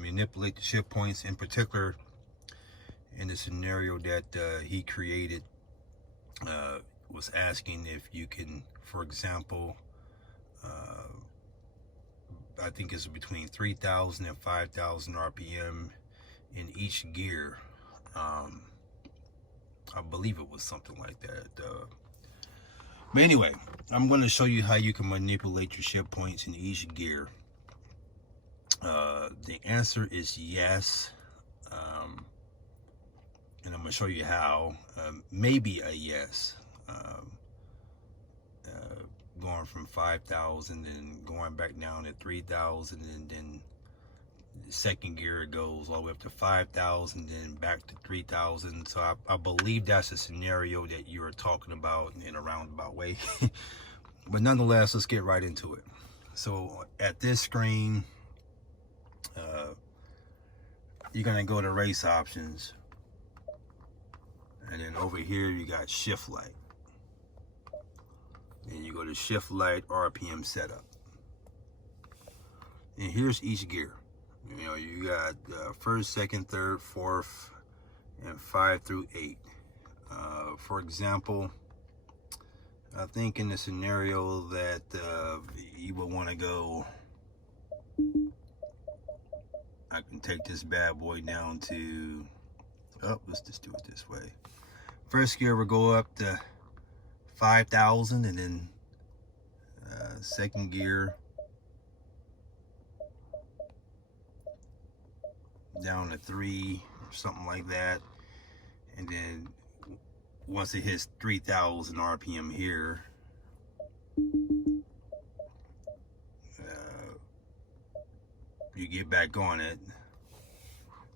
manipulate the shift points, in particular in the scenario that he created. Was asking if you can, for example, I think it's between 3,000 and 5,000 RPM in each gear. I believe it was something like that. But anyway, I'm going to show you how you can manipulate your shift points in each gear. The answer is yes. And I'm going to show you how. Maybe a yes. Going from 5,000 and going back down to 3,000, and then the second gear it goes all the way up to 5,000, then back to 3,000. So I believe that's a scenario that you're talking about in a roundabout way. But nonetheless, let's get right into it. So at this screen, you're gonna go to race options, and then over here you got shift light. And you go to shift light RPM setup. And here's each gear. You know, you got first, second, third, fourth, and 5 through 8. For example, I think in the scenario that you would want to go, I can take this bad boy down to, let's just do it this way. First gear will go up to 5,000, and then second gear down to 3 or something like that, and then once it hits 3,000 RPM here, you get back on it.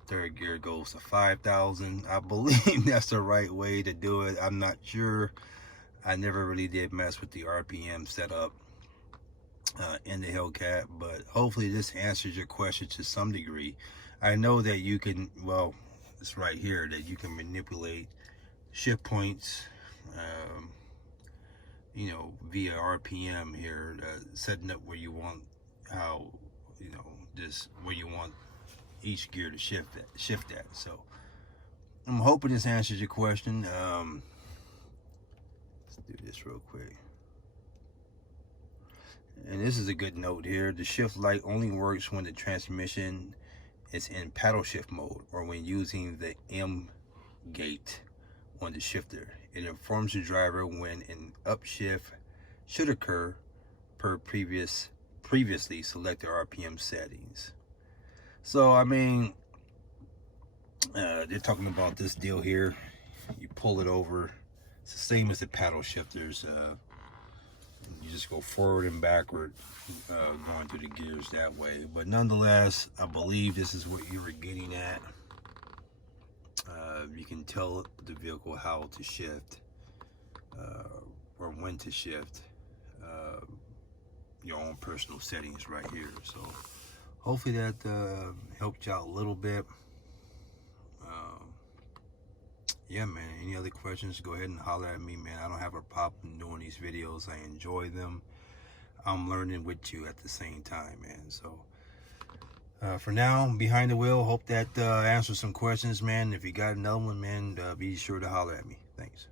Third gear goes to 5,000. I believe that's the right way to do it. I'm not sure. I never really did mess with the RPM setup in the Hellcat, but hopefully this answers your question to some degree. I know that you can, well, it's right here, that you can manipulate shift points, you know, via RPM here, setting up where you want, how, you know, this, where you want each gear to shift at. So I'm hoping this answers your question. Do this real quick, and this is a good note here. The shift light only works when the transmission is in paddle shift mode or when using the M gate on the shifter. It informs the driver when an upshift should occur per previously selected RPM settings. So I mean, they're talking about this deal here. You pull it over. It's the same as the paddle shifters. You just go forward and backward, going through the gears that way. But nonetheless, I believe this is what you were getting at. You can tell the vehicle how to shift, or when to shift, your own personal settings right here. So hopefully that helped you out a little bit. Yeah, man, any other questions, go ahead and holler at me, man. I don't have a problem doing these videos. I enjoy them. I'm learning with you at the same time, man. So for now, behind the wheel, hope that answers some questions, man. If you got another one, man, be sure to holler at me. Thanks.